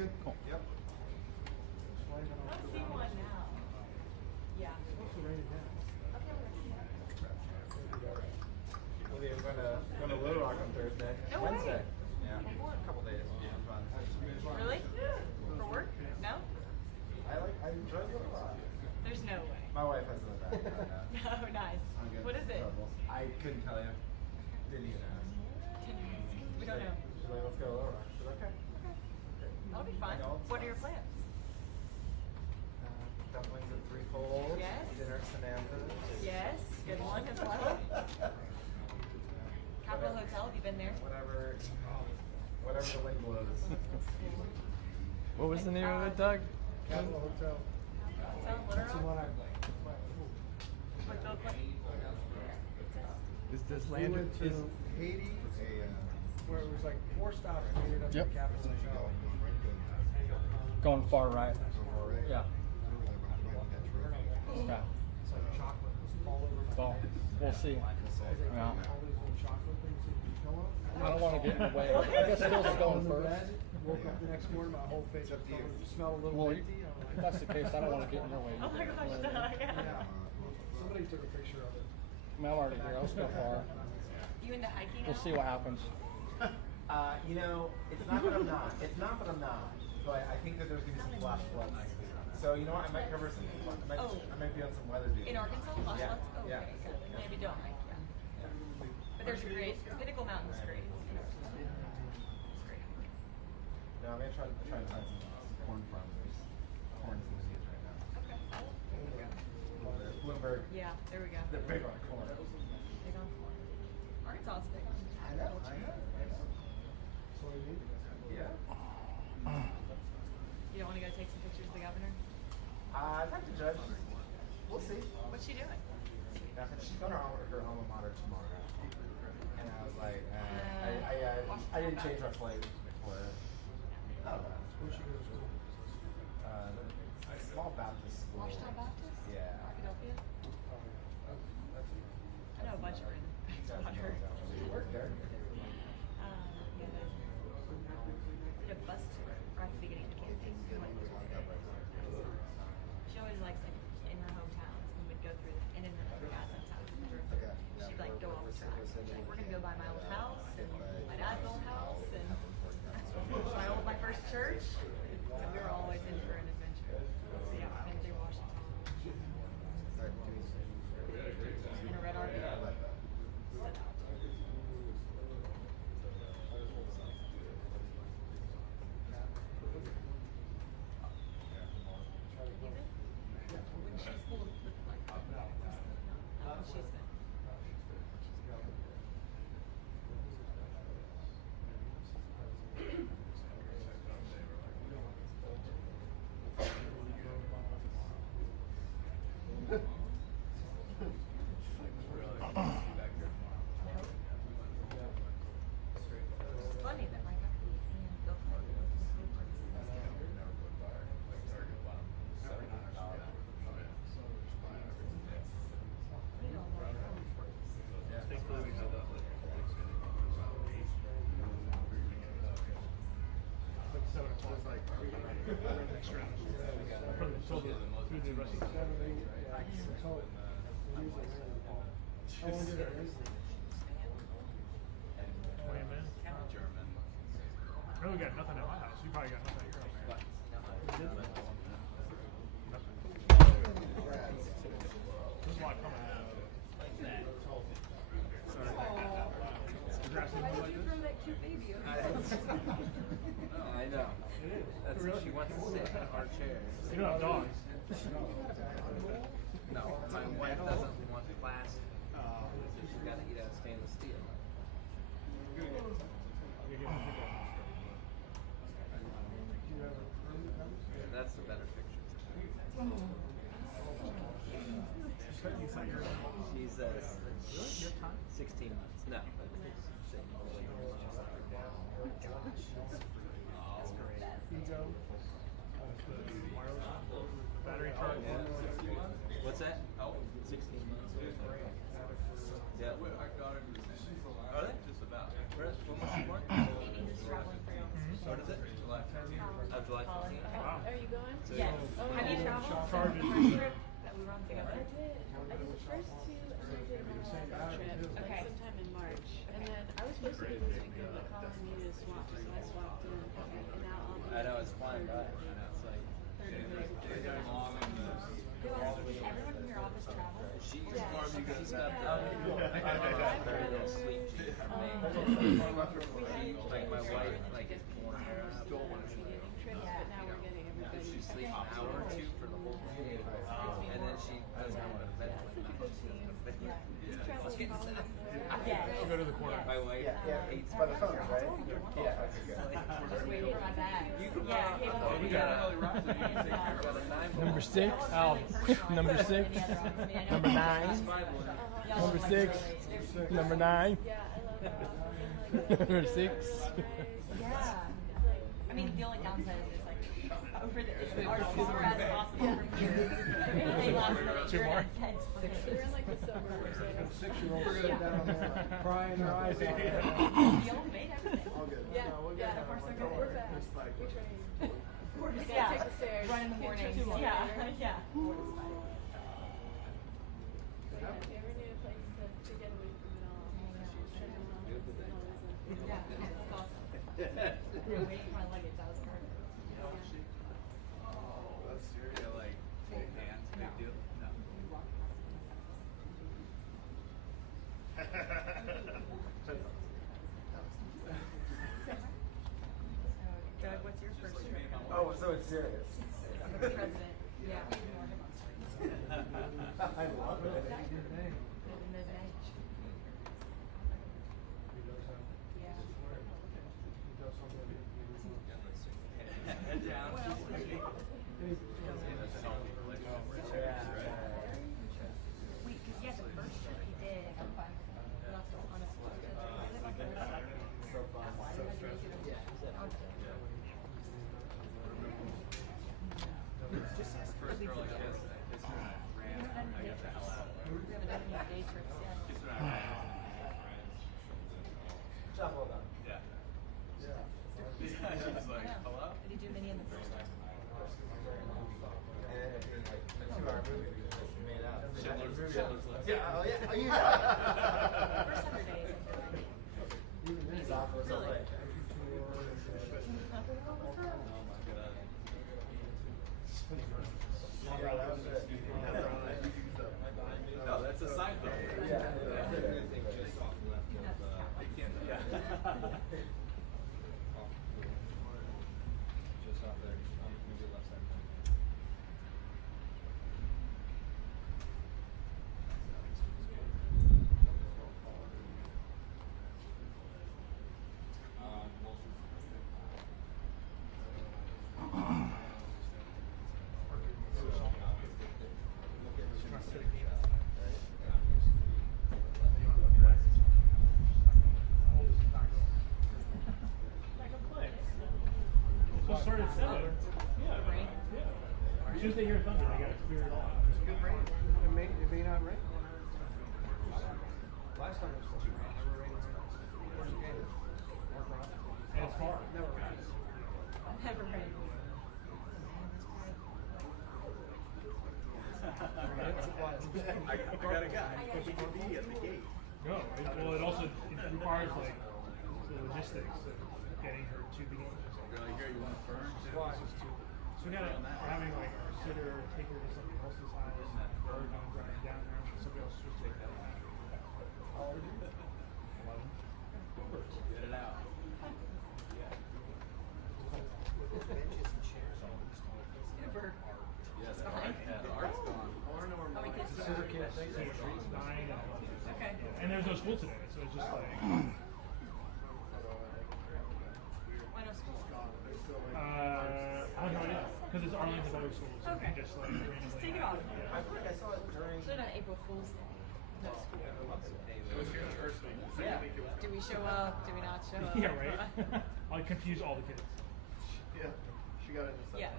good. Cool. Yep. I don't see one now. Yeah. It's supposed to rain again. Okay, We'll be going to Little Rock on Thursday. No Wednesday. way. Yeah. A couple days. Yeah, fun. Really? For work? No? I enjoy Little Rock. There's no way. My wife has the background now. No, nice. I'm good. What is it? I couldn't tell you. Didn't even ask. We don't know. She's like, let's go to Little Rock. I said, okay. That'll be fun. What are your plans? Dumplings at Threefold. Yes. Dinner at Samantha's. Yes, good one as well. Capitol Hotel, have you been there? Whatever the wind blows. What was the name of it, Doug? Capitol Hotel. Hotel, That's the literal? one I Is this We land? went to Is, Haiti, where it was like 4 stops and we ended up Yep. at Capitol Hotel. going far right. Yeah. It's Yeah. like chocolate was all over my So we'll see. Yeah. all these little chocolate things that you fill up. I don't want to get in the way. I guess Phil's going first. Woke up the next morning, my whole face was covered. Smelled a little Well, minty. I'm if like, that's the case, I don't want to get in your way. Oh my gosh, no, yeah. yeah. Somebody took a picture of it. I mean, I'm already here. I'll go far. You into hiking now? We'll see what happens. You know, it's not that I'm not. It's not that I'm not. But I think that there's going to be some flash floods. So you know what? I might cover some. I might be on some weather duty. In Arkansas? Flash Yeah. floods? Oh, Yeah. okay, good. Maybe don't hike, yeah. But there's great, Pinnacle Mountain's great. It's great. No, I'm going to try and find some corn farms. There's corn's in the news right now. Okay. Bloomberg. Yeah, there we go. They're big on corn. Big on corn. Arkansas is big. I know. So we need Yeah. You don't want to go take some pictures of the governor? I'd like to judge. We'll see. What's she doing? She's going to her alma mater tomorrow. And I was like, I didn't change my flight for it. Oh, where she goes to school. a small Baptist school. Washington Baptist? Yeah. Arkadelphia? I know a bunch of her. She worked there. Yeah, did a bus tour right at the beginning of the campaign. She always likes like in her hometowns and would go through and in her cousin's house. She'd like go off track. She's like, we're gonna go by my old house and my dad's old house and my first church. So we were always in for an adventure. So yeah, I've been through Washington. In a red RV. Set out. It's funny that my company built How long did it raise? I really got nothing at my house. You probably got nothing at your house. There's a lot coming. Is grass even like this? from that cute baby. I know. That's what she wants to sit in our chairs. You don't have dogs. No, my wife doesn't want glass. She's got to eat out of stainless steel. That's the better picture. She's 16 months. No. Ego. Battery charge. What's that? 16 months. Yeah. Are they? Just about. When was she born? Just traveling for you. What is it? July 10th. July charges. trip that we were on together? I did the first two, and then did my last trip, like sometime in March. And then I was supposed to do this weekend, but Colin needed a swap, so I swapped him. And now I'll be I know it's flying by. I know it's like. Everyone from your office travel? She's got the sleep sheet. Like my wife, like is pouring her out. trips, but now we're getting everybody. She sleeps an hour or two for the whole day, and then she doesn't want to bed. Traveling Colin. I'll go to the corner. My wife hates By the phone, right? Yeah, that's good. Just waiting for my bag. we got number 6. Number 6. Number 9. Number 6. Number 9. Yeah, I love that. Number 6. Yeah. I mean, the only downside is it's like over there. It's as far as possible from here. Everything last minute, you're in intense for We're in like the suburbs. Some 6-year-olds sitting down there crying their eyes out. Y'all made everything. Yeah, yeah, we're fast. We train. We're just, Yeah, take the stairs. run in the Can't morning. trip too long. Yeah, yeah. Yeah, if you ever need a place to get away from it all, Yeah, it's awesome. We're waiting for my luggage. That was perfect. That's serious. Like, hands, big deal? No. Doug, what's your first trip? Oh, so it's serious. President. Yeah. I love it. Head down. Wait, because yeah, the first trip he did, on a So fun. So stressful. First girl I kissed, ran. I got the hell out. We haven't done any day trips yet. Kissed when I ran. Job well done. Yeah. She was like, hello? Did you do many in the first one? And then it being like a 2-hour movie we just made out. Schindler's List. Yeah, oh yeah. Oh, you First 100 days. He's off for so late. Yeah, that was it. No, that's a Seinfeld. Yeah. Just off there, maybe left side. So started at 7. As soon as they hear thunder, they gotta clear it off. Good rain. It may not rain. Last time it was supposed to rain. Never rained. First game. And it's far. Never rains. Never rained. I got a guy. He can be at the gate. No, it also requires like the logistics of getting her to the game. You're like, here, you want a firm? So we gotta, we're having like our sitter take her to somebody else's house, or driving down there, and somebody else should take that back. Get it out. Yes, the art's gone. How many kids do you Scissor have? kids. So she's 9 and 11. Okay. And there's no school today, so it's just like, Why no school? I have no idea, because it's Arlington Public Schools, so we Okay. can just like randomly. Just take it off. I feel like I saw it during. Should have done April Fool's Day. No school. It was here the first week. The second week it was Do we show up? Do we not show up? Yeah, right? I'll confuse all the kids. Yeah, she got it in the Yeah.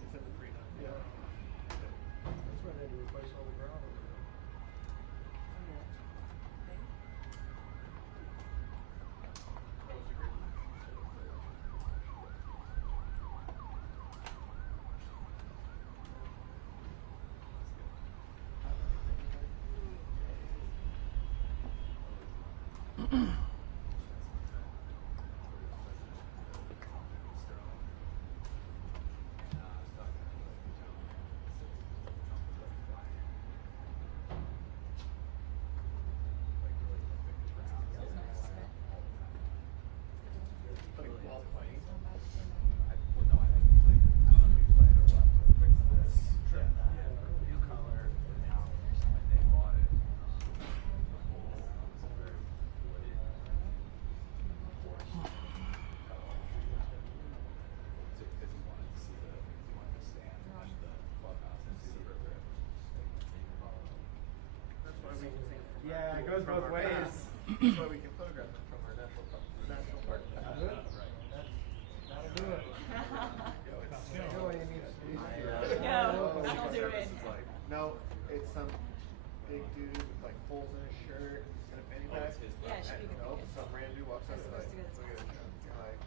It's at the pre-nut. Yeah. That's why they had to replace all the ground over there. goes from both our ways. past. That's why we can photograph them from our national park. That'll do it. That'll do it. No, that'll do it. No, it's some big dude with like holes in his shirt and a fanny pack. Yeah, it should be good. No, some random dude walks out and like, Supposed to look go at to it. Like,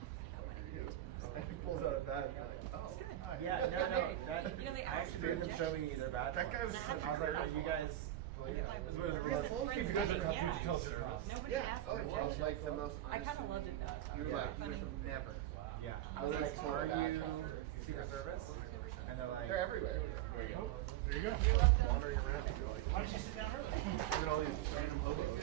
there you go. And he pulls out a bag and you're like, oh, It's good. hi. Yeah, no. That, You know, they I asked actually for made them show me their badge. That guy was I was like, are you guys? If I was Well, prison, if you guys are yeah. confused, tell us your house. Nobody asked Oh, for well, rejection. like the most I kind of loved it though. You were Yeah. like, you Funny. would never. Yeah. I I was was like, like, are you Secret Service? And they're like, They're everywhere. There you go. There you go. You're welcome. Wandering around, you're like, Why don't you sit down early? look at all these random hobos.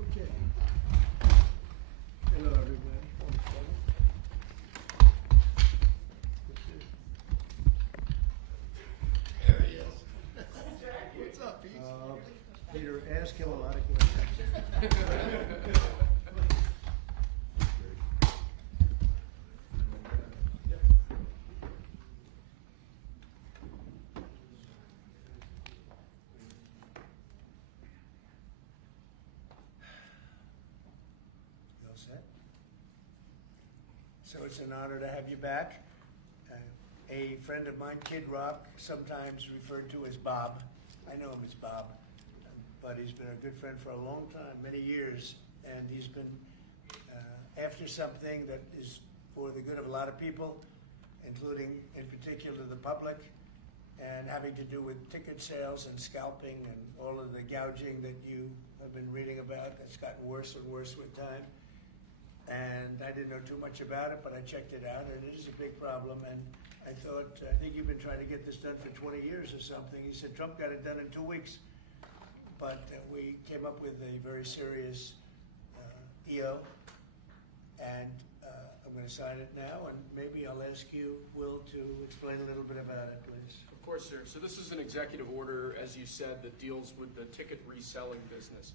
Okay. Hello, everybody. There he is. What's up, Pete? Peter, ask him a lot of questions. You all set? So it's an honor to have you back. A friend of mine, Kid Rock, sometimes referred to as Bob. I know him as Bob, but he's been a good friend for a long time, many years, and he's been after something that is for the good of a lot of people, including, in particular, the public, and having to do with ticket sales and scalping and all of the gouging that you have been reading about. That's gotten worse and worse with time. And I didn't know too much about it, but I checked it out, and it is a big problem. And I thought, I think you've been trying to get this done for 20 years or something. He said Trump got it done in 2 weeks. But we came up with a very serious EO, and I'm going to sign it now, and maybe I'll ask you, Will, to explain a little bit about it, please. Of course, sir. So this is an executive order, as you said, that deals with the ticket reselling business.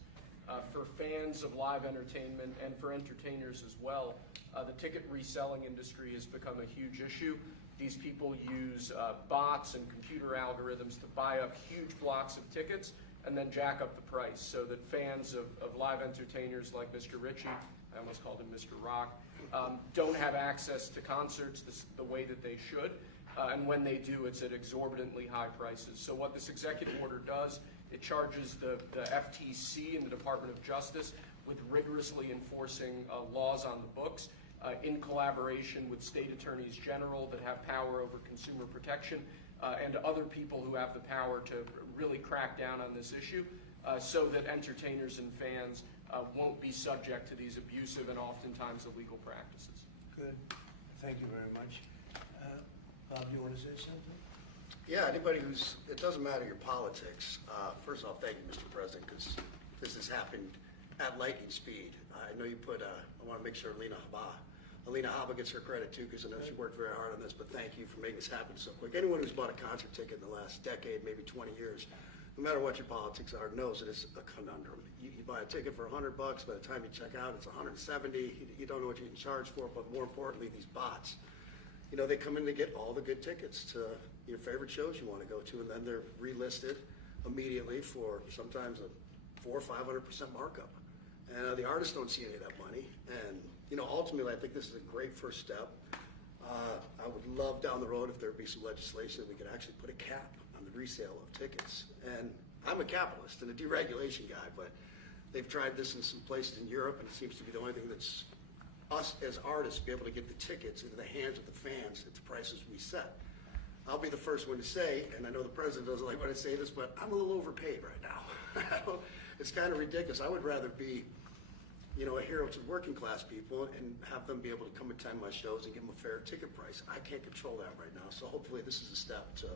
For fans of live entertainment and for entertainers as well, the ticket reselling industry has become a huge issue. These people use bots and computer algorithms to buy up huge blocks of tickets and then jack up the price so that fans of live entertainers like Mr. Ritchie, I almost called him Mr. Rock, don't have access to concerts the way that they should. And when they do, it's at exorbitantly high prices. So what this executive order does, it charges the FTC and the Department of Justice with rigorously enforcing laws on the books in collaboration with state attorneys general that have power over consumer protection and other people who have the power to really crack down on this issue so that entertainers and fans won't be subject to these abusive and oftentimes illegal practices. Good. Thank you very much. Bob, you want to say something? Yeah, anybody who's, it doesn't matter your politics. First off, thank you, Mr. President, because this has happened at lightning speed. I know you put, I want to make sure Alina Haba gets her credit too, because I know she worked very hard on this, but thank you for making this happen so quick. Anyone who's bought a concert ticket in the last decade, maybe 20 years, no matter what your politics are, knows that it's a conundrum. You buy a ticket for $100, by the time you check out, it's $170. You don't know what you're getting charged for, but more importantly, these bots. You know, they come in to get all the good tickets to your favorite shows you want to go to, and then they're relisted immediately for sometimes a 400% or 500% markup. And the artists don't see any of that money. And, you know, ultimately, I think this is a great first step. I would love down the road if there would be some legislation that we could actually put a cap on the resale of tickets. And I'm a capitalist and a deregulation guy, but they've tried this in some places in Europe, and it seems to be the only thing that's us as artists be able to get the tickets into the hands of the fans at the prices we set. I'll be the first one to say, and I know the president doesn't like when I say this, but I'm a little overpaid right now. It's kind of ridiculous. I would rather be, you know, a hero to working class people and have them be able to come attend my shows and give them a fair ticket price. I can't control that right now, so hopefully this is a step to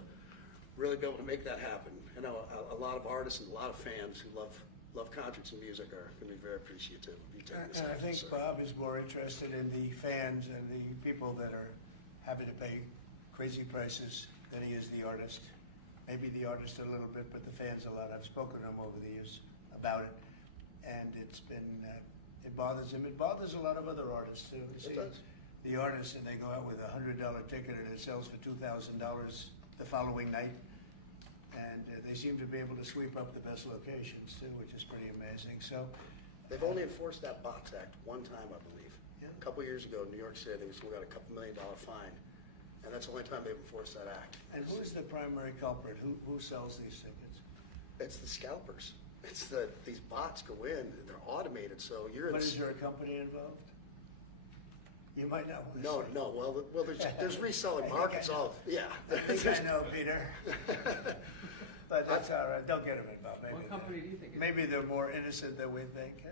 really be able to make that happen. I know a lot of artists and a lot of fans who love concerts and music are going to be very appreciative of you taking this. And I think Bob is more interested in the fans and the people that are having to pay crazy prices than he is the artist. maybe the artist a little bit, but the fans a lot. I've spoken to them over the years about it, and it's been, it bothers him. It bothers a lot of other artists too. You see, does. the artists, and they go out with $100 ticket and it sells for $2,000 the following night, and they seem to be able to sweep up the best locations too, which is pretty amazing. So They've only enforced that Box Act one time, I believe. Yeah. A couple years ago in New York City, they still got a couple $1 million fine, and that's the only time they've enforced that act. and who's the primary culprit? Who sells these tickets? It's the scalpers. It's these bots go in, they're automated, so you're in. But is there a company involved? You might not want to No, say. no, well, there's reselling markets all, yeah. I think I know, Peter. But that's all right. Don't get them involved. Maybe What company do you think it is? Maybe they're more innocent than we think.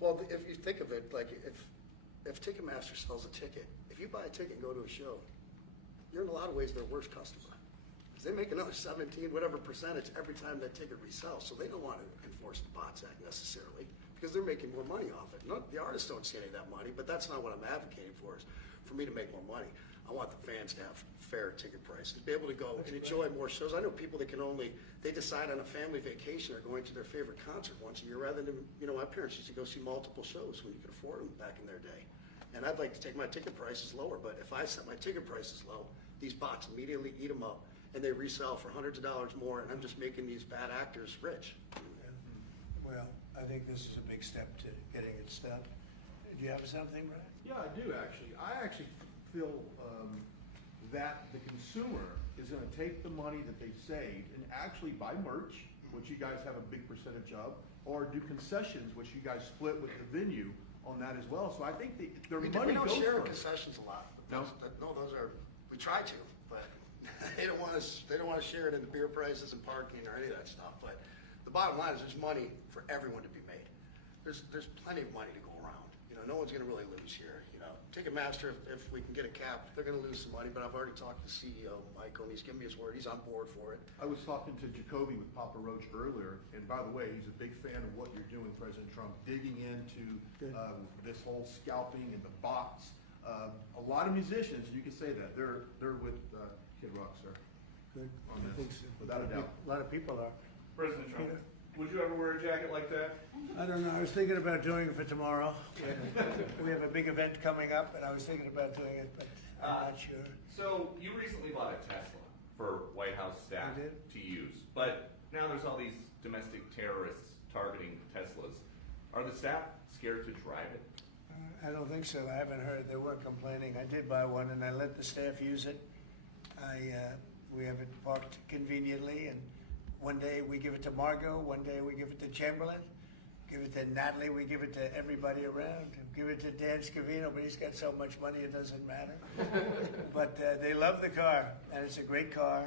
Well, if you think of it, like if Ticketmaster sells a ticket, if you buy a ticket and go to a show, you're in a lot of ways their worst customer. Because they make another 17, whatever percentage every time that ticket resells. So they don't want to enforce the Bots Act necessarily because they're making more money off it. The artists don't see any of that money, but that's not what I'm advocating for, is for me to make more money. I want the fans to have fair ticket prices, be able to go and enjoy more shows. I know people that they decide on a family vacation or going to their favorite concert once a year rather than, my parents used to go see multiple shows when you could afford them back in their day. And I'd like to take my ticket prices lower, but if I set my ticket prices low, these bots immediately eat them up and they resell for hundreds of dollars more, and I'm just making these bad actors rich. Yeah. Well, I think this is a big step to getting it stopped. Do you have something, Brian? Yeah, I do actually. I actually feel that the consumer is going to take the money that they've saved and actually buy merch, which you guys have a big percentage of, or do concessions, which you guys split with the venue on that as well. So I think their money We don't goes share first. concessions a lot. No? We try to, but they don't want to share it in the beer prices and parking or any of that stuff. But the bottom line is there's money for everyone to be made. There's plenty of money to go around. No one's going to really lose here. Ticketmaster, if we can get a cap, they're going to lose some money. But I've already talked to the CEO, Michael, and he's given me his word. He's on board for it. I was talking to Jacoby with Papa Roach earlier, and by the way, he's a big fan of what you're doing, President Trump, digging into this whole scalping and the bots. A lot of musicians, you can say that, they're with Kid Rock, sir. Good. On I this, think so. without a doubt. A lot of people are. President Trump, Peter? would you ever wear a jacket like that? I don't know. I was thinking about doing it for tomorrow. We have a big event coming up, and I was thinking about doing it, but I'm not sure. So you recently bought a Tesla for White House staff I did. to use, but now there's all these domestic terrorists targeting Teslas. Are the staff scared to drive it? I don't think so. I haven't heard. They weren't complaining. I did buy one, and I let the staff use it. We have it parked conveniently, and one day we give it to Margot, one day we give it to Chamberlain, give it to Natalie, we give it to everybody around, give it to Dan Scavino, but he's got so much money it doesn't matter. But they love the car, and it's a great car,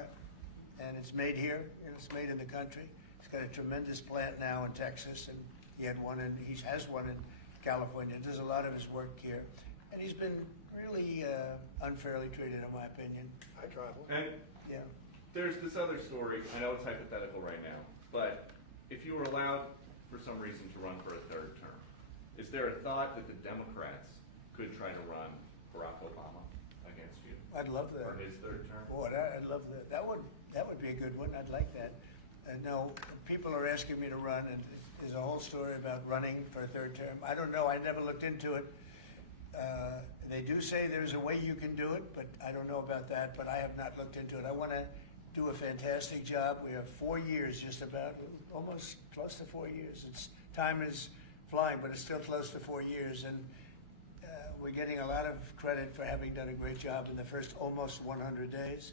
and it's made here, and it's made in the country. He's got a tremendous plant now in Texas, and he has one in California. Does a lot of his work here, and he's been really unfairly treated, in my opinion. I drive one. And Yeah. there's this other story, I know it's hypothetical right now, but if you were allowed for some reason to run for a third term, is there a thought that the Democrats could try to run Barack Obama against you I'd love that. for his third term? Boy, I'd love that. That would be a good one. I'd like that. No, people are asking me to run, and there's a whole story about running for a third term. I don't know. I never looked into it. They do say there's a way you can do it, but I don't know about that. But I have not looked into it. I want to do a fantastic job. We have 4 years, just about, almost close to 4 years. Time is flying, but it's still close to 4 years, and we're getting a lot of credit for having done a great job in the first almost 100 days.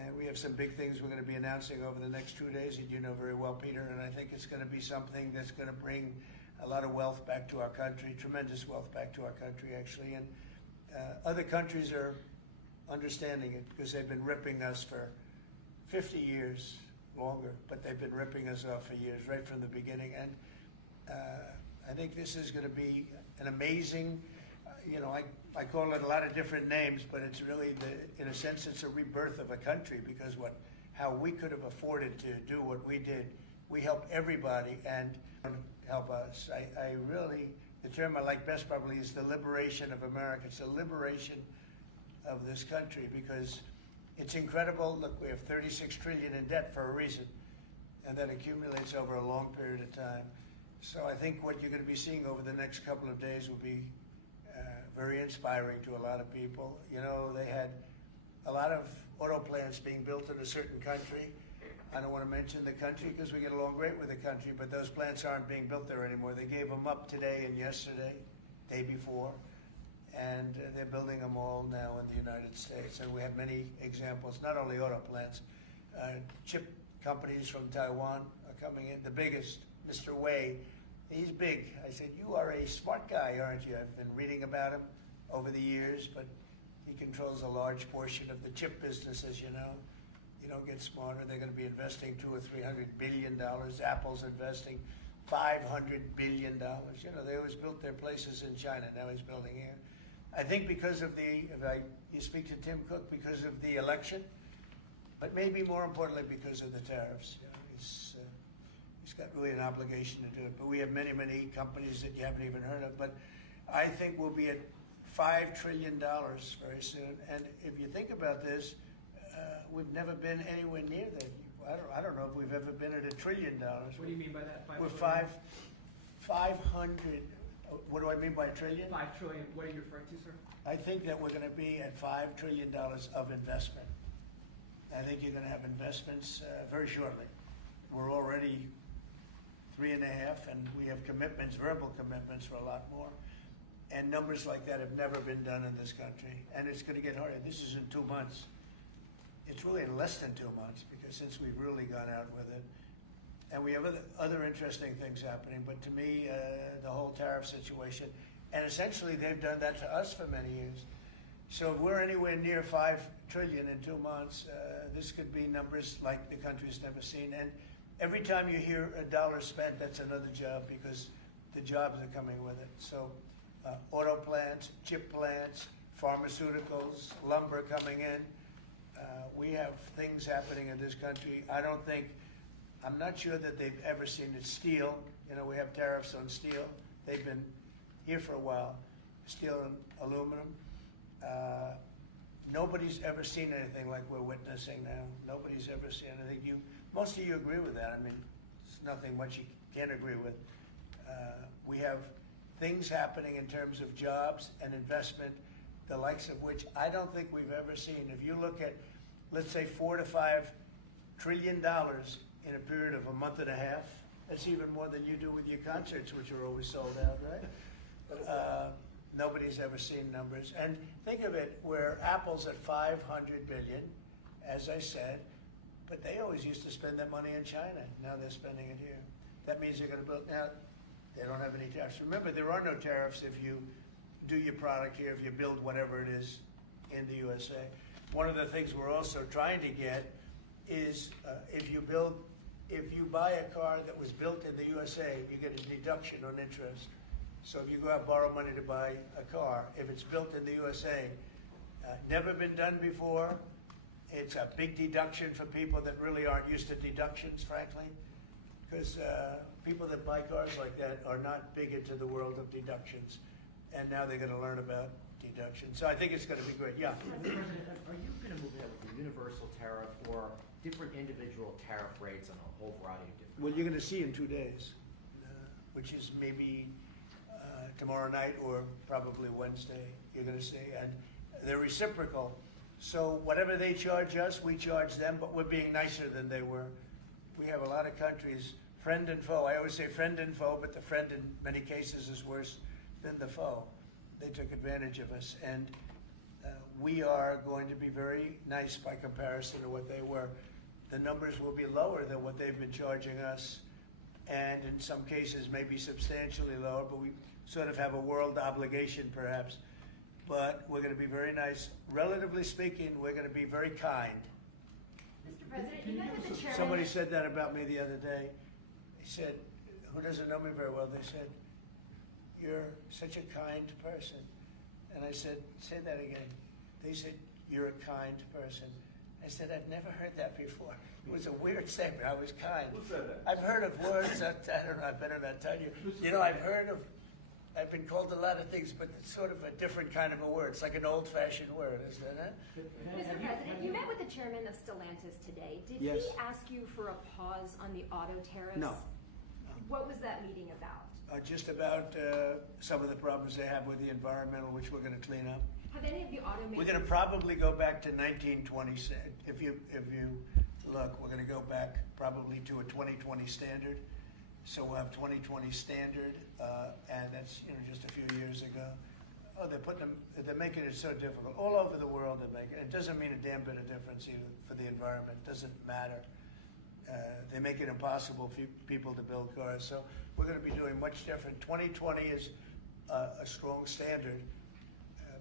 And we have some big things we're going to be announcing over the next 2 days, and you know very well, Peter, and I think it's going to be something that's going to bring a lot of wealth back to our country, tremendous wealth back to our country, actually. And other countries are understanding it because they've been ripping us for 50 years, longer, but they've been ripping us off for years, right from the beginning. And I think this is going to be an amazing, I call it a lot of different names, but it's really, in a sense, it's a rebirth of a country, because how we could have afforded to do what we did, we helped everybody and help us. I really, the term I like best probably is the liberation of America. It's the liberation of this country, because It's incredible. Look, we have 36 trillion in debt for a reason, and that accumulates over a long period of time. So I think what you're going to be seeing over the next couple of days will be very inspiring to a lot of people. You know, they had a lot of auto plants being built in a certain country. I don't want to mention the country because we get along great with the country, but those plants aren't being built there anymore. They gave them up today and yesterday, day before, and they're building them all now in the United States. And we have many examples, not only auto plants, chip companies from Taiwan are coming in. The biggest, Mr. Wei, he's big. I said, you are a smart guy, aren't you? I've been reading about him over the years, but he controls a large portion of the chip business, as you know. You don't get smarter. They're going to be investing $200 or $300 billion. Apple's investing $500 billion. You know, they always built their places in China. Now he's building here. I think because of you speak to Tim Cook, because of the election, but maybe more importantly because of the tariffs. You know, he's got really an obligation to do it. But we have many, many companies that you haven't even heard of. But I think we'll be at $5 trillion very soon. And if you think about this, we've never been anywhere near that. I don't know if we've ever been at $1 trillion. What do you mean by that? We're 500. What do I mean by trillion? 5 trillion. What are you referring to, sir? I think that we're going to be at $5 trillion of investment. I think you're going to have investments very shortly. We're already 3.5, and we have commitments, verbal commitments for a lot more. And numbers like that have never been done in this country. And it's going to get harder. This is in 2 months. It's really in less than 2 months, because since we've really gone out with it. And we have other interesting things happening. But to me, the whole tariff situation, and essentially they've done that to us for many years. So if we're anywhere near $5 trillion in 2 months, this could be numbers like the country's never seen. And every time you hear a dollar spent, that's another job, because the jobs are coming with it. So auto plants, chip plants, pharmaceuticals, lumber coming in. We have things happening in this country. I'm not sure that they've ever seen it. Steel, you know, we have tariffs on steel. They've been here for a while. Steel and aluminum. Nobody's ever seen anything like we're witnessing now. Nobody's ever seen anything. Most of you agree with that. I mean, it's nothing much you can't agree with. We have things happening in terms of jobs and investment, the likes of which I don't think we've ever seen. If you look at, let's say, $4 to $5 trillion in a period of a month and a half, that's even more than you do with your concerts, which are always sold out, right? Nobody's ever seen numbers. And think of it, where Apple's at $500 billion, as I said, but they always used to spend that money in China. Now they're spending it here. That means they're going to build. Now, they don't have any tariffs. Remember, there are no tariffs if you do your product here, if you build whatever it is in the USA. One of the things we're also trying to get is if you buy a car that was built in the USA, you get a deduction on interest. So if you go out and borrow money to buy a car, if it's built in the USA, never been done before, it's a big deduction for people that really aren't used to deductions, frankly, because people that buy cars like that are not big into the world of deductions, and now they're going to learn about deductions. So I think it's going to be great. Yeah. Mr. President, are you going to move ahead with a universal tariff or different individual tariff rates on a whole variety of different? Well, you're going to see in 2 days, which is maybe tomorrow night or probably Wednesday. You're going to see, and they're reciprocal. So whatever they charge us, we charge them, but we're being nicer than they were. We have a lot of countries, friend and foe. I always say friend and foe, but the friend in many cases is worse than the foe. They took advantage of us, and we are going to be very nice by comparison to what they were. The numbers will be lower than what they've been charging us, and in some cases maybe substantially lower, but we sort of have a world obligation perhaps. But we're going to be very nice. Relatively speaking, we're going to be very kind. Mr. President, you met with the chairman. Somebody said that about me the other day. He said, who doesn't know me very well, they said, you're such a kind person. And I said, say that again. They said, you're a kind person. I said, I've never heard that before. It was a weird statement. I was kind. Who said that? I've heard of words that, I don't know, I better not tell you. You know, I've heard of I've been called a lot of things, but it's sort of a different kind of a word. It's like an old-fashioned word, isn't it? Mr. President, you met with the chairman of Stellantis today. Did Yes. he ask you for a pause on the auto tariffs? No. What was that meeting about? Just about some of the problems they have with the environmental, which we're going to clean up. Have any of the automakers... We're going to probably go back to 1920. If you look, we're going to go back probably to a 2020 standard. So we'll have 2020 standard, and that's just a few years ago. Oh, they're making it so difficult all over the world. They're making it doesn't mean a damn bit of difference even for the environment. It doesn't matter. They make it impossible for people to build cars. So we're going to be doing much different. 2020 is a strong standard,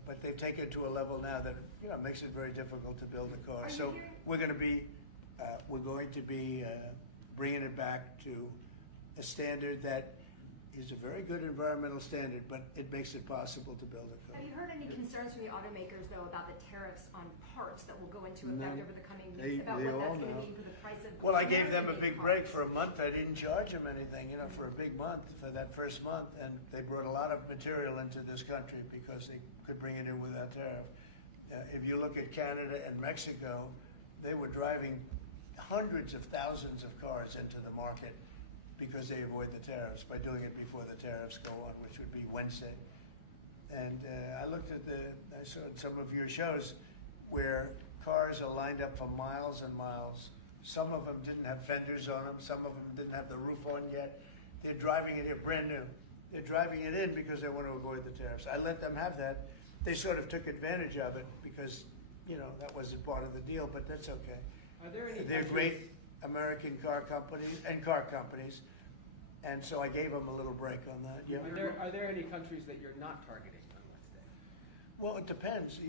but they take it to a level now that makes it very difficult to build a car. So we're going to be bringing it back to a standard that is a very good environmental standard, but it makes it possible to build a car. Have you heard any concerns from the automakers, though, about the tariffs on parts that will go into effect over the coming weeks, about what that's going to mean for the price of... Well, I gave them a big break for a month. I didn't charge them anything, for a big month, for that first month, and they brought a lot of material into this country because they could bring it in without tariff. If you look at Canada and Mexico, they were driving hundreds of thousands of cars into the market because they avoid the tariffs by doing it before the tariffs go on, which would be Wednesday. And I saw some of your shows where cars are lined up for miles and miles. Some of them didn't have fenders on them. Some of them didn't have the roof on yet. They're driving it here brand new. They're driving it in because they want to avoid the tariffs. I let them have that. They sort of took advantage of it because, that wasn't part of the deal, but that's okay. Are there any They're great American car companies, and so I gave them a little break on that. Yeah. Are there any countries that you're not targeting on Wednesday? Well, it depends.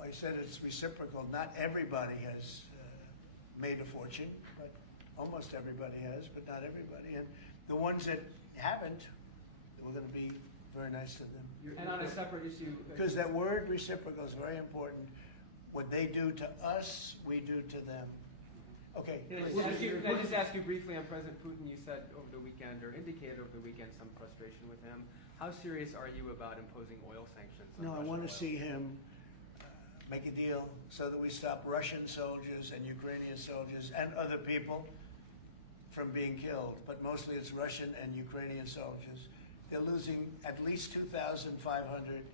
I said it's reciprocal. Not everybody has made a fortune, but almost everybody has, but not everybody. And the ones that haven't, we're going to be very nice to them. And on a separate issue... Because that word reciprocal is very important. What they do to us, we do to them. Okay. Can I just ask you briefly on President Putin? You said over the weekend, or indicated over the weekend, some frustration with him. How serious are you about imposing oil sanctions on Russian I want to oil? see him make a deal so that we stop Russian soldiers and Ukrainian soldiers and other people from being killed. But mostly it's Russian and Ukrainian soldiers. They're losing at least 2,500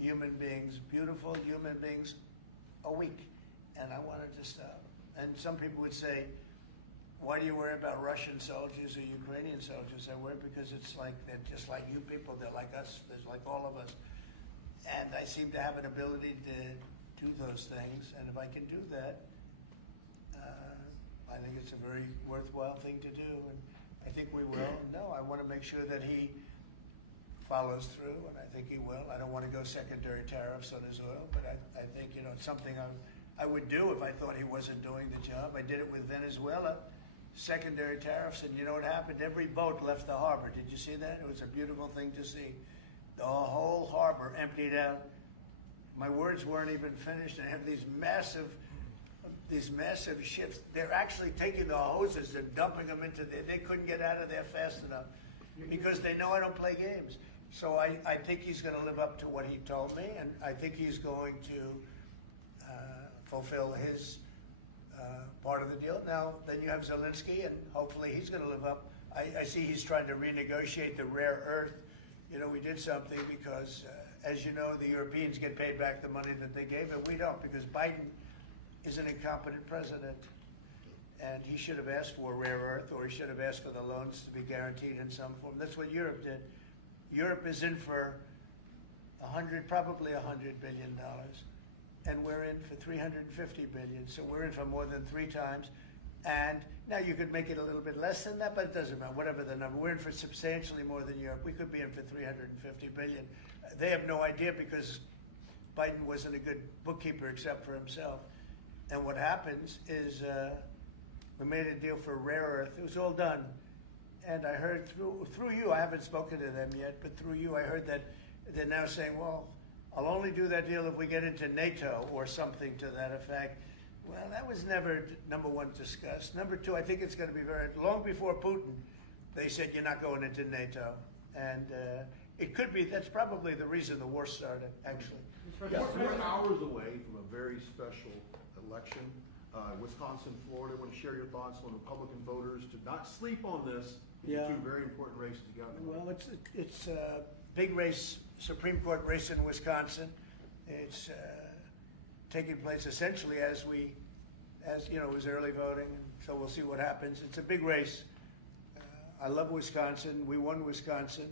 human beings, beautiful human beings, a week. And I want it to stop. And some people would say, why do you worry about Russian soldiers or Ukrainian soldiers? I worry because they're just like you people. They're like us. They're like all of us. And I seem to have an ability to do those things. And if I can do that, I think it's a very worthwhile thing to do. And I think we will. No, I want to make sure that he follows through, and I think he will. I don't want to go secondary tariffs on his oil, but I think, it's something I would do if I thought he wasn't doing the job. I did it with Venezuela, secondary tariffs, and you know what happened? Every boat left the harbor. Did you see that? It was a beautiful thing to see. The whole harbor emptied out. My words weren't even finished. I have these massive ships. They're actually taking the hoses and dumping them into there. They couldn't get out of there fast enough because they know I don't play games. So I think he's going to live up to what he told me, and I think he's going to fulfill his part of the deal. Now, then you have Zelensky, and hopefully he's going to live up. I see he's trying to renegotiate the rare earth. We did something because, as you know, the Europeans get paid back the money that they gave, and we don't, because Biden is an incompetent president. And he should have asked for rare earth, or he should have asked for the loans to be guaranteed in some form. That's what Europe did. Europe is in for probably $100 billion. And we're in for $350 billion. So we're in for more than 3 times. And now you could make it a little bit less than that, but it doesn't matter, whatever the number. We're in for substantially more than Europe. We could be in for $350 billion. They have no idea because Biden wasn't a good bookkeeper except for himself. And what happens is we made a deal for rare earth. It was all done. And I heard through you, I haven't spoken to them yet, but through you I heard that they're now saying, well, I'll only do that deal if we get into NATO or something to that effect. Well, that was never, number one, discussed. Number two, I think it's going to be long before Putin, they said you're not going into NATO. And it could be, that's probably the reason the war started, actually. We're hours away from a very special election. Wisconsin, Florida, I want to share your thoughts on Republican voters to not sleep on this. Yeah. Two very important races you got. Well, it's a big race, Supreme Court race in Wisconsin. It's taking place essentially as you know, it was early voting, so we'll see what happens. It's a big race. I love Wisconsin. We won Wisconsin.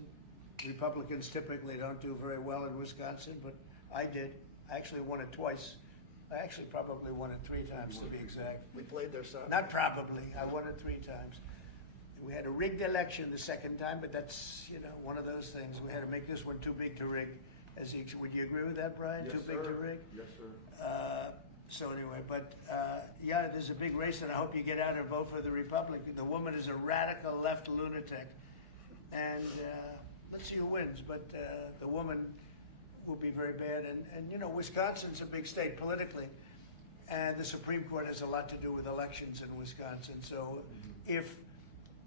Republicans typically don't do very well in Wisconsin, but I did. I actually won it twice. I actually probably won it 3 times to be exact. We played their side. Not probably. I won it 3 times. We had a rigged election the second time, but that's, you know, one of those things. We had to make this one too big to rig. Would you agree with that, Brian? Yes, Too big to rig? Yes, sir. So anyway, but yeah, there's a big race, and I hope you get out and vote for the Republican. The woman is a radical left lunatic, and let's see who wins. But the woman will be very bad, and you know, Wisconsin's a big state politically, and the Supreme Court has a lot to do with elections in Wisconsin. So if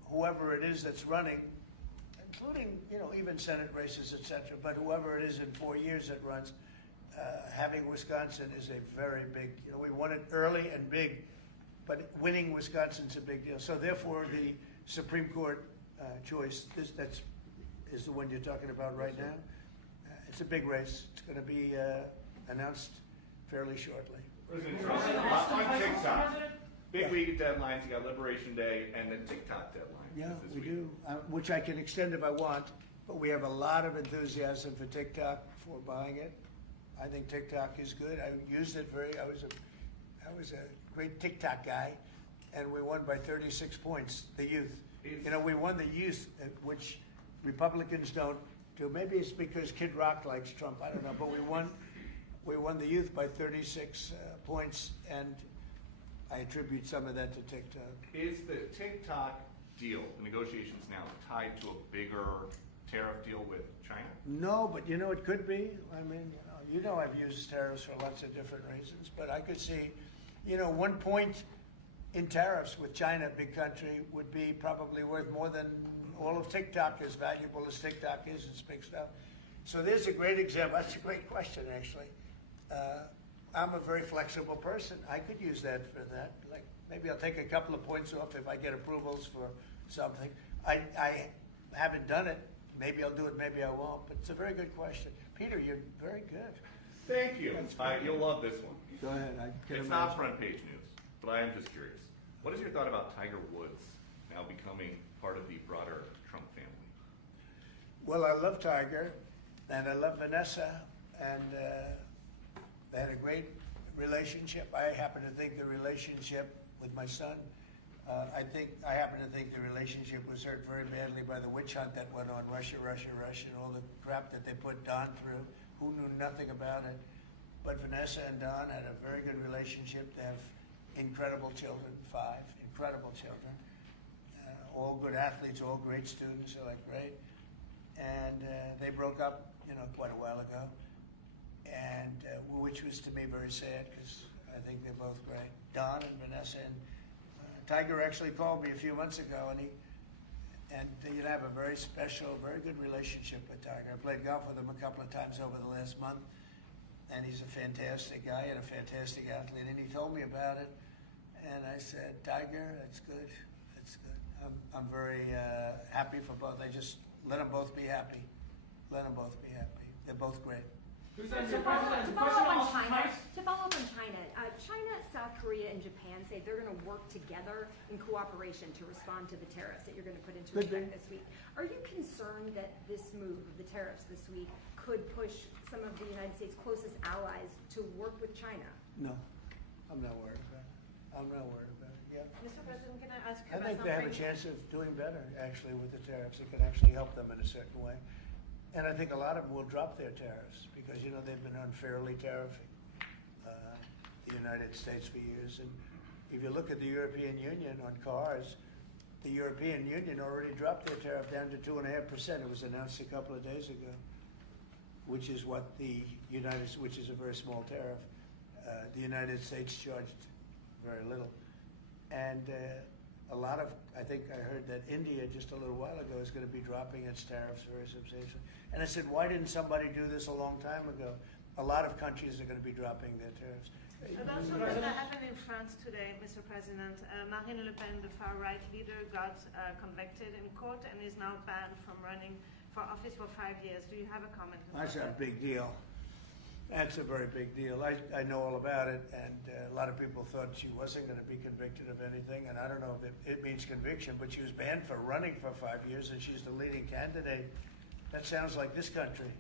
whoever it is that's running, including, you know, even Senate races, etc., but whoever it is in 4 years that runs, having Wisconsin is a very big, you know, we won it early and big, but winning Wisconsin's a big deal. So therefore, the Supreme Court choice, that is the one you're talking about right now. It's a big race. It's going to be announced fairly shortly. President Trump, on TikTok, big week of deadlines. You got Liberation Day and the TikTok deadline. Yeah, this we week. do, which I can extend if I want, but we have a lot of enthusiasm for TikTok, for buying it. I think TikTok is good. I used it I was a great TikTok guy, and we won by 36 points, the youth. You know, we won the youth, which Republicans don't do. Maybe it's because Kid Rock likes Trump, I don't know, but we won the youth by 36 points, and I attribute some of that to TikTok. Is the TikTok deal, the negotiations now, tied to a bigger tariff deal with China? No, but you know, it could be. I mean, you know I've used tariffs for lots of different reasons, but I could see, you know, 1 point in tariffs with China, big country, would be probably worth more than all of TikTok, as valuable as TikTok is. It's big stuff. So there's a great example. That's a great question, actually. I'm a very flexible person. I could use that for that. Like, maybe I'll take a couple of points off if I get approvals for something. I haven't done it. Maybe I'll do it, maybe I won't. But it's a very good question. Peter, you're very good. Thank you. You'll love this one. Go ahead. It's not front page news, but I am just curious. What is your thought about Tiger Woods now becoming part of the broader Trump family? Well, I love Tiger, and I love Vanessa, and they had a great relationship. I happen to think the relationship with my son, I happen to think the relationship was hurt very badly by the witch hunt that went on, Russia, and all the crap that they put Don through, who knew nothing about it. But Vanessa and Don had a very good relationship. They have incredible children, 5 incredible children. All good athletes, all great students, they're like great. And they broke up, you know, quite a while ago. And which was to me very sad, because I think they're both great. Don and Vanessa, and Tiger actually called me a few months ago, and you have a very special, very good relationship with Tiger. I played golf with him a couple of times over the last month, and he's a fantastic guy and a fantastic athlete. And he told me about it, and I said, Tiger, that's good, that's good. I'm very happy for both. I just let them both be happy. Let them both be happy. They're both great. To follow up on China, China, South Korea, and Japan say they're going to work together in cooperation to respond to the tariffs that you're going to put into effect this week. Are you concerned that this move of the tariffs this week could push some of the United States' closest allies to work with China? No, I'm not worried about it. I'm not worried about it. Yeah. Mr. President, can I ask I you about think they have a something? chance of doing better, actually, with the tariffs. It could actually help them in a certain way. And I think a lot of them will drop their tariffs because, you know, they've been unfairly tariffing the United States for years. And if you look at the European Union on cars, the European Union already dropped their tariff down to 2.5%. It was announced a couple of days ago, which is what which is a very small tariff. The United States charged very little. And a lot of, I think I heard that India just a little while ago is going to be dropping its tariffs very substantially. And I said, why didn't somebody do this a long time ago? A lot of countries are going to be dropping their tariffs. And also what happened in France today, Mr. President, Marine Le Pen, the far-right leader, got convicted in court and is now banned from running for office for 5 years. Do you have a comment? That's a big deal. That's a very big deal. I know all about it, and a lot of people thought she wasn't going to be convicted of anything, and I don't know if it means conviction, but she was banned for running for 5 years, and she's the leading candidate. That sounds like this country.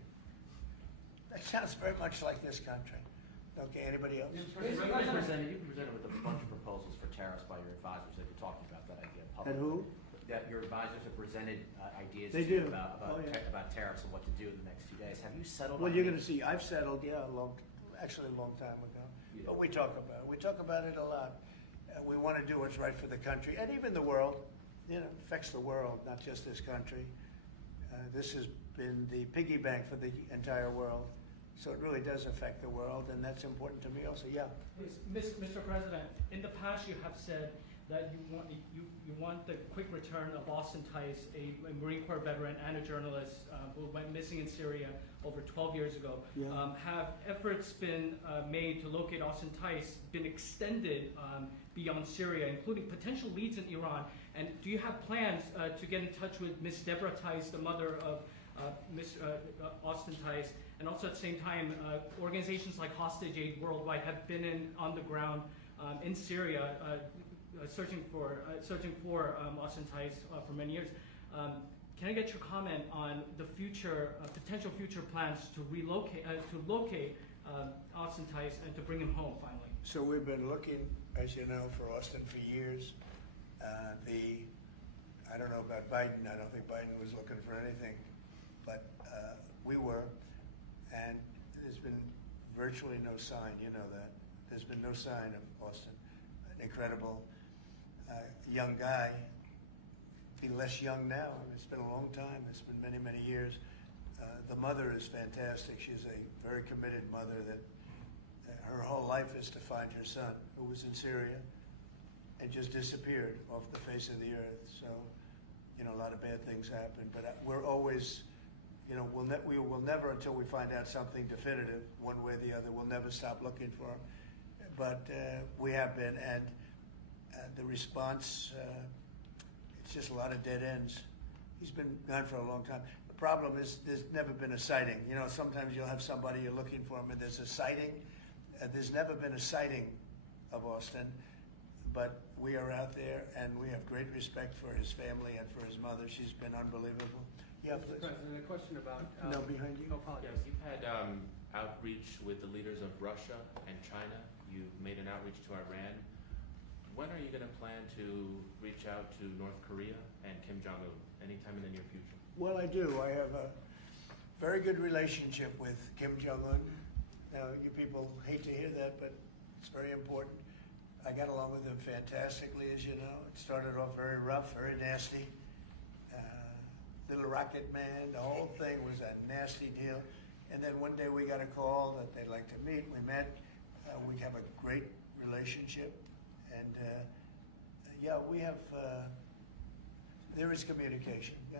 That sounds very much like this country. Okay, anybody else? You've been presented with a bunch of proposals for tariffs by your advisors. Have you talked about that idea publicly? And who? That your advisors have presented ideas They to you do. about tariffs and what to do in the next 2 days. Have you settled? Well, on you're any- going to see. I've settled, actually a long time ago. But we talk about it. We talk about it a lot. We want to do what's right for the country and even the world. You know, it affects the world, not just this country. This has been the piggy bank for the entire world. So it really does affect the world, and that's important to me also. Yeah. Mr. President, in the past you have said that you want the quick return of Austin Tice, a Marine Corps veteran and a journalist who went missing in Syria over 12 years ago. Yeah. Have efforts been made to locate Austin Tice been extended beyond Syria, including potential leads in Iran? And do you have plans to get in touch with Ms. Deborah Tice, the mother of Ms. Austin Tice? And also at the same time, organizations like Hostage Aid Worldwide have been on the ground in Syria searching for Austin Tice for many years. Can I get your comment on the future, potential future plans to locate Austin Tice and to bring him home finally? So we've been looking, as you know, for Austin for years. I don't know about Biden. I don't think Biden was looking for anything, but we were. And there's been virtually no sign, you know that. There's been no sign of Austin. An incredible young guy. Be less young now. It's been a long time. It's been many, many years. The mother is fantastic. She's a very committed mother that her whole life is to find her son, who was in Syria and just disappeared off the face of the earth. So, you know, a lot of bad things happen. But we're always... You know, we will never, until we find out something definitive, one way or the other, we'll never stop looking for him. But we have been, and the response, it's just a lot of dead ends. He's been gone for a long time. The problem is there's never been a sighting. You know, sometimes you'll have somebody you're looking for him and there's a sighting. There's never been a sighting of Austin, but we are out there and we have great respect for his family and for his mother. She's been unbelievable. Yeah, Mr. President, a question about... no, behind you. Oh, apologies. Yes, you've had outreach with the leaders of Russia and China. You've made an outreach to Iran. When are you going to plan to reach out to North Korea and Kim Jong-un? Anytime in the near future? Well, I do. I have a very good relationship with Kim Jong-un. Now, you people hate to hear that, but it's very important. I got along with him fantastically, as you know. It started off very rough, very nasty. Little rocket man, the whole thing was a nasty deal. And then one day we got a call that they'd like to meet. We met. We have a great relationship. And yeah, we have, there is communication, yeah.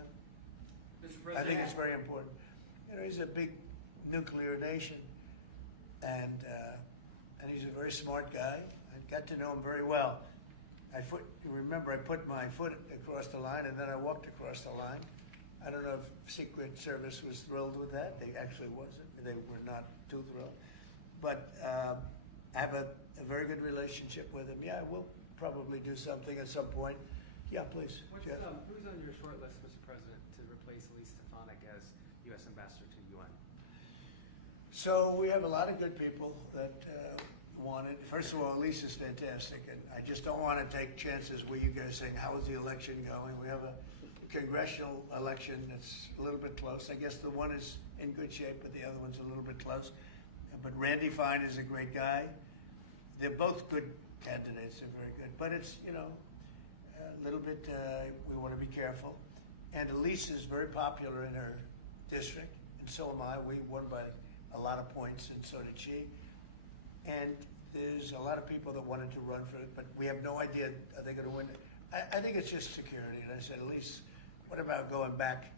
Mr. I President, think it's very important. You know, he's a big nuclear nation. And he's a very smart guy. I got to know him very well. Remember, I put my foot across the line and then I walked across the line. I don't know if Secret Service was thrilled with that. They actually wasn't. They were not too thrilled. But I have a very good relationship with him. Yeah, we'll probably do something at some point. Yeah, please. Jeff. Who's on your short list, Mr. President, to replace Elise Stefanik as U.S. Ambassador to the UN? So we have a lot of good people that want it. First of all, Elise is fantastic, and I just don't want to take chances with you guys saying, how is the election going? We have a congressional election that's a little bit close. I guess the one is in good shape, but the other one's a little bit close. But Randy Fine is a great guy. They're both good candidates. They're very good. But it's, you know, a little bit, we want to be careful. And Elise is very popular in her district, and so am I. We won by a lot of points, and so did she. And there's a lot of people that wanted to run for it, but we have no idea, are they going to win? I think it's just security. And I said, Elise, what about going back?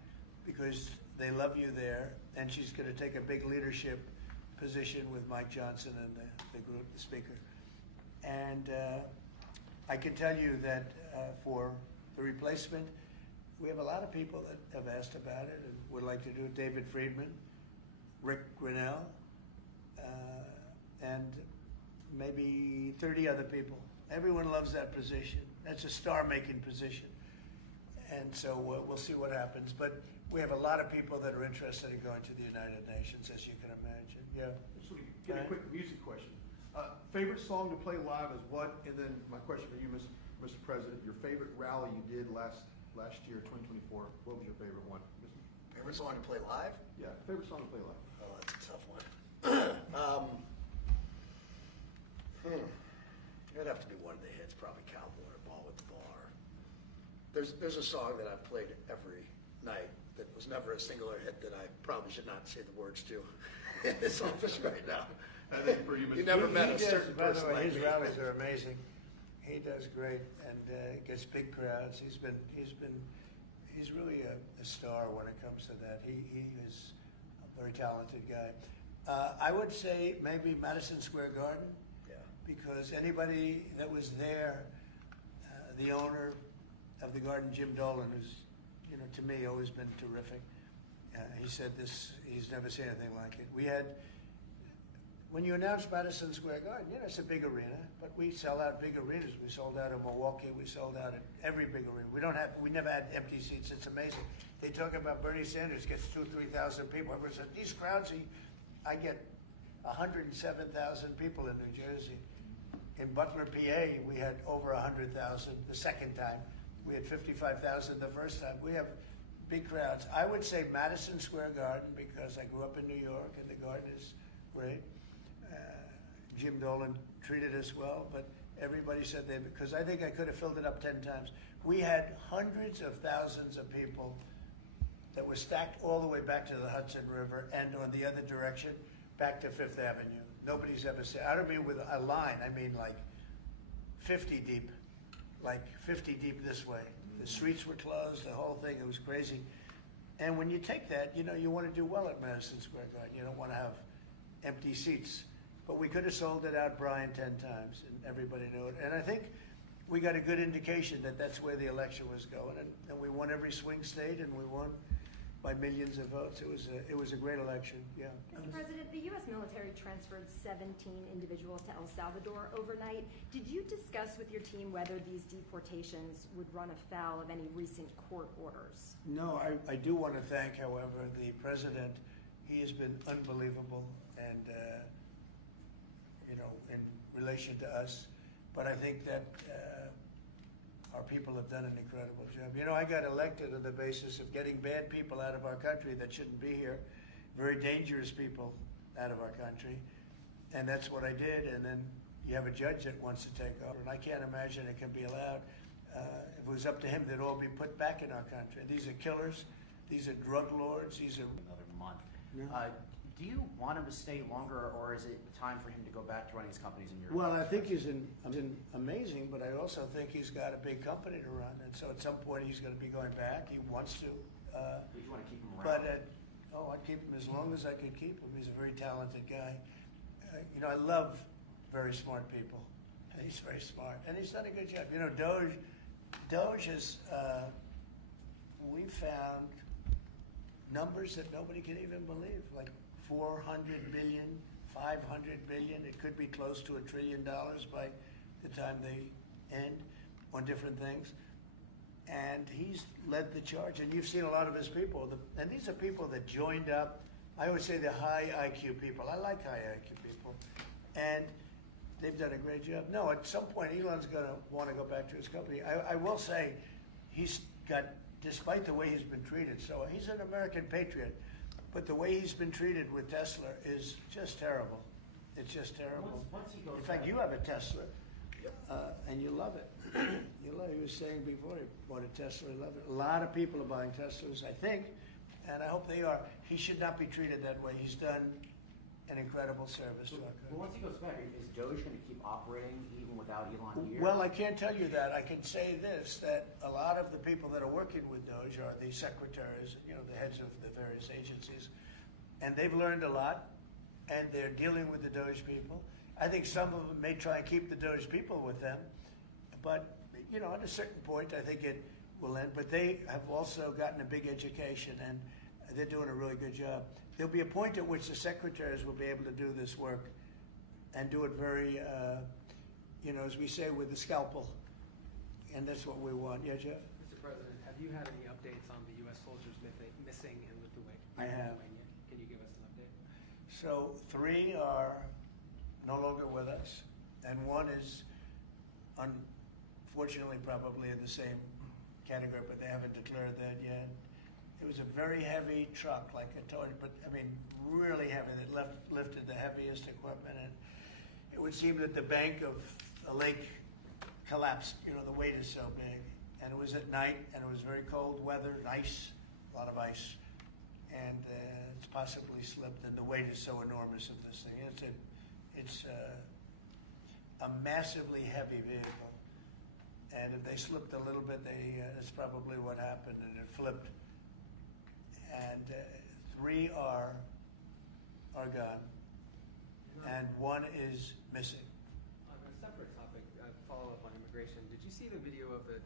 Because they love you there, and she's going to take a big leadership position with Mike Johnson and the group, the speaker. And I can tell you that for the replacement, we have a lot of people that have asked about it and would like to do it. David Friedman, Rick Grinnell, and maybe 30 other people. Everyone loves that position. That's a star-making position. And so we'll see what happens. But we have a lot of people that are interested in going to the United Nations, as you can imagine. Yeah. So we get a quick music question. Favorite song to play live is what? And then my question for you, Mr. President, your favorite rally you did last year, 2024. What was your favorite one? Favorite song to play live? Yeah, favorite song to play live. Oh, that's a tough one. It'd have to be one of the hits, probably Cowboy or Ball with the Bar. There's a song that I've played every night that was never a singular hit that I probably should not say the words to in this office right now. And then for you, Mr. You never met a certain by the person way, like his me. rallies are amazing. He does great and gets big crowds. He's really a star when it comes to that. He is a very talented guy. I would say maybe Madison Square Garden. Yeah. Because anybody that was there, the owner of the garden, Jim Dolan, who's, to me, always been terrific. He said this, he's never seen anything like it. We had, when you announce Madison Square Garden, it's a big arena, but we sell out big arenas. We sold out in Milwaukee. We sold out at every big arena. We never had empty seats. It's amazing. They talk about Bernie Sanders gets 2,000-3,000 people. Everyone said, these crowds, I get 107,000 people in New Jersey. In Butler, PA, we had over 100,000 the second time. We had 55,000 the first time. We have big crowds. I would say Madison Square Garden because I grew up in New York and the garden is great. Jim Dolan treated us well, but everybody said because I think I could have filled it up 10 times. We had hundreds of thousands of people that were stacked all the way back to the Hudson River and on the other direction back to Fifth Avenue. Nobody's ever said, I don't mean with a line, I mean like 50 deep, this way. The streets were closed, the whole thing, it was crazy. And when you take that, you want to do well at Madison Square Garden. You don't want to have empty seats. But we could have sold it out, Brian, 10 times, and everybody knew it. And I think we got a good indication that that's where the election was going. And we won every swing state, and we won by millions of votes. It was a great election, yeah. Mr. President, the U.S. military transferred 17 individuals to El Salvador overnight. Did you discuss with your team whether these deportations would run afoul of any recent court orders? No, I do want to thank, however, the president. He has been unbelievable and, in relation to us. But I think that our people have done an incredible job. I got elected on the basis of getting bad people out of our country that shouldn't be here, very dangerous people out of our country. And that's what I did. And then you have a judge that wants to take over. And I can't imagine it can be allowed. If it was up to him, they'd all be put back in our country. These are killers. These are drug lords. These are... Another month. Yeah. Do you want him to stay longer, or is it time for him to go back to running his companies in Europe? Well, I think he's amazing, but I also think he's got a big company to run. And so at some point he's going to be going back. He wants to. But you want to keep him around? I'd keep him as long as I could keep him. He's a very talented guy. I love very smart people. And he's very smart. And he's done a good job. Doge has, we found numbers that nobody can even believe, like 400 billion, 500 billion. It could be close to $1 trillion by the time they end on different things. And he's led the charge. And you've seen a lot of his people. And these are people that joined up. I always say the high IQ people. I like high IQ people. And they've done a great job. No, at some point, Elon's going to want to go back to his company. I will say he's got, despite the way he's been treated, so he's an American patriot, but the way he's been treated with Tesla is just terrible. It's just terrible. Once he goes In fact, back- you have a Tesla, and you love it. You love it. He was saying before he bought a Tesla, he loved it. A lot of people are buying Teslas, I think, and I hope they are. He should not be treated that way. He's done an incredible service to our But country. once he goes back, is Doge going to keep operating even without Elon here? Well, I can't tell you that. I can say this, that a lot of the people that are working with Doge are the secretaries, the heads of the various agencies, and they've learned a lot, and they're dealing with the Doge people. I think some of them may try and keep the Doge people with them, but, at a certain point, I think it will end. But they have also gotten a big education, and they're doing a really good job. There'll be a point at which the secretaries will be able to do this work and do it very, as we say, with the scalpel. And that's what we want. Yeah, Jeff? Mr. President, have you had any updates on the U.S. soldiers missing in Lithuania? I have. Can you give us an update? So 3 are no longer with us, and 1 is unfortunately probably in the same category, but they haven't declared that yet. It was a very heavy truck, like I told you, but really heavy. It lifted the heaviest equipment, and it would seem that the bank of a lake collapsed. The weight is so big, and it was at night, and it was very cold weather, and ice, a lot of ice, and it's possibly slipped. And the weight is so enormous of this thing. It's a massively heavy vehicle, and if they slipped a little bit, that's probably what happened, and it flipped. And 3 are gone, and 1 is missing. On a separate topic, follow up on immigration. Did you see the video of the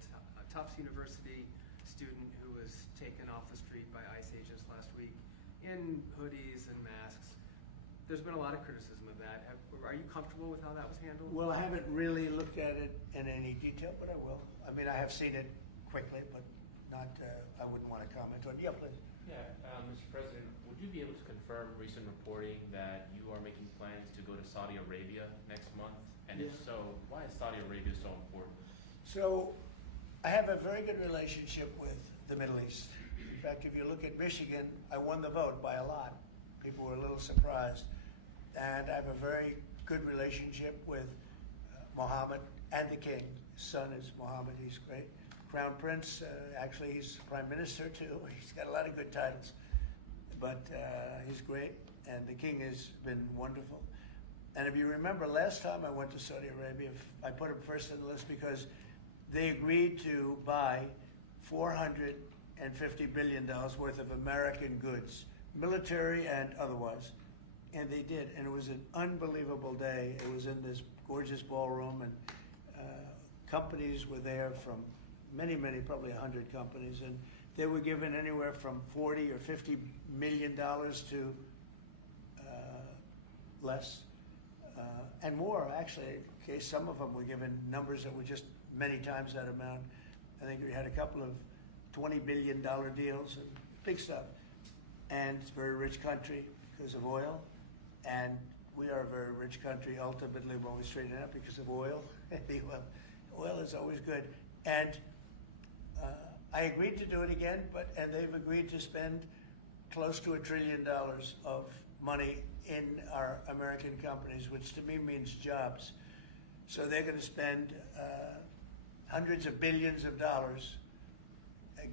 Tufts University student who was taken off the street by ICE agents last week in hoodies and masks? There's been a lot of criticism of that. Are you comfortable with how that was handled? Well, I haven't really looked at it in any detail, but I will. I have seen it quickly, but not. I wouldn't want to comment on it. Yeah, please. Yeah, Mr. President, would you be able to confirm recent reporting that you are making plans to go to Saudi Arabia next month? And if so, why is Saudi Arabia so important? So, I have a very good relationship with the Middle East. In fact, if you look at Michigan, I won the vote by a lot. People were a little surprised. And I have a very good relationship with Mohammed and the king. His son is Mohammed, he's great. Crown Prince, actually he's Prime Minister too. He's got a lot of good titles, but he's great, and the king has been wonderful. And if you remember, last time I went to Saudi Arabia, I put him first on the list because they agreed to buy $450 billion worth of American goods, military and otherwise, and they did. And it was an unbelievable day. It was in this gorgeous ballroom, and companies were there from many, probably 100 companies, and they were given anywhere from $40 or $50 million to less, and more actually. Okay, some of them were given numbers that were just many times that amount. I think we had a couple of $20 billion deals, and big stuff. And it's a very rich country because of oil, and we are a very rich country ultimately when we straighten it out because of oil. Oil is always good, and I agreed to do it again, and they've agreed to spend close to $1 trillion of money in our American companies, which to me means jobs. So they're going to spend hundreds of billions of dollars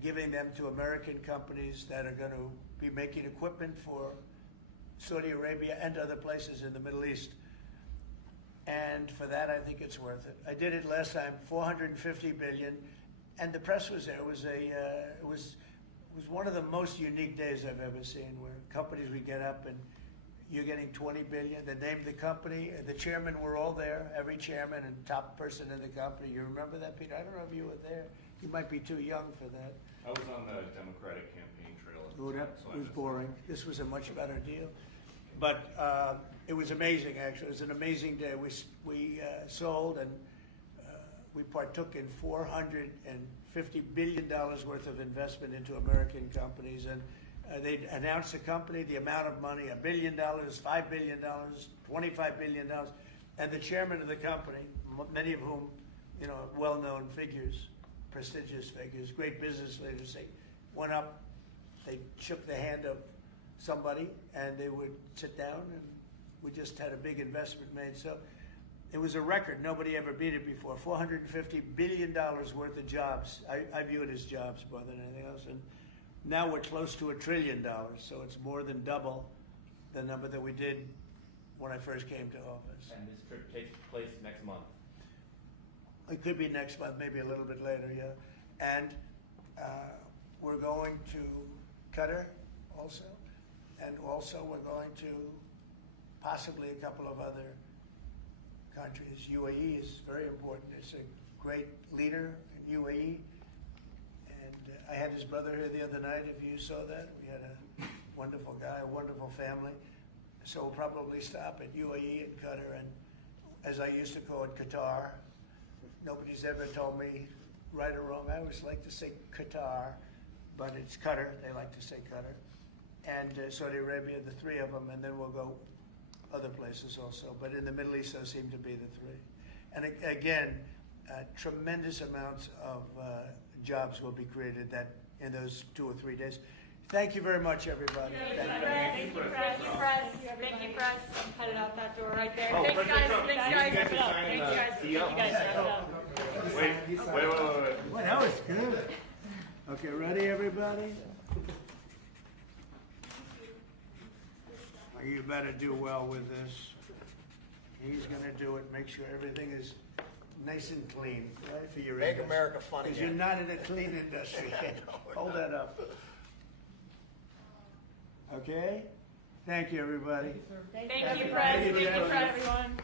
giving them to American companies that are going to be making equipment for Saudi Arabia and other places in the Middle East. And for that, I think it's worth it. I did it last time, $450 billion. And the press was there. It was one of the most unique days I've ever seen, where companies would get up and you're getting $20 billion. They named the company. The chairmen were all there. Every chairman and top person in the company. You remember that, Peter? I don't know if you were there. You might be too young for that. I was on the Democratic campaign trail. It was boring. This was a much better deal. But it was amazing, actually. It was an amazing day. We sold and we partook in $450 billion worth of investment into American companies. And they announced the company, the amount of money, $1 billion, $5 billion, $25 billion. And the chairman of the company, many of whom, well-known figures, prestigious figures, great business leaders, they went up, they shook the hand of somebody, and they would sit down, and we just had a big investment made. So it was a record. Nobody ever beat it before. $450 billion worth of jobs. I view it as jobs more than anything else. And now we're close to $1 trillion, so it's more than double the number that we did when I first came to office. And this trip takes place next month. It could be next month, maybe a little bit later, yeah. And we're going to Qatar also, and also we're going to possibly a couple of other countries. UAE is very important. It's a great leader in UAE. And I had his brother here the other night, if you saw that. We had a wonderful guy, a wonderful family. So we'll probably stop at UAE and Qatar, and as I used to call it, Qatar. Nobody's ever told me right or wrong. I always like to say Qatar, but it's Qatar. They like to say Qatar. And Saudi Arabia, the three of them, and then we'll go other places also. But in the Middle East, those seem to be the three. And again, tremendous amounts of jobs will be created in those 2 or 3 days. Thank you very much, everybody. Thank you, press. Thank you, press. I'm headed out that door right there. Oh, Thanks, guys. Trump. Thanks, guys. Thanks, guys. You guys wrap it up. Wait. Well, that was good. Okay, ready, everybody? Well, you better do well with this. He's going to do it. Make sure everything is nice and clean, right, for your Make industry. America fun Because again. you're not in a clean industry. Hold that up. Okay? Thank you, everybody. Thank you, press. Thank you, press, everyone.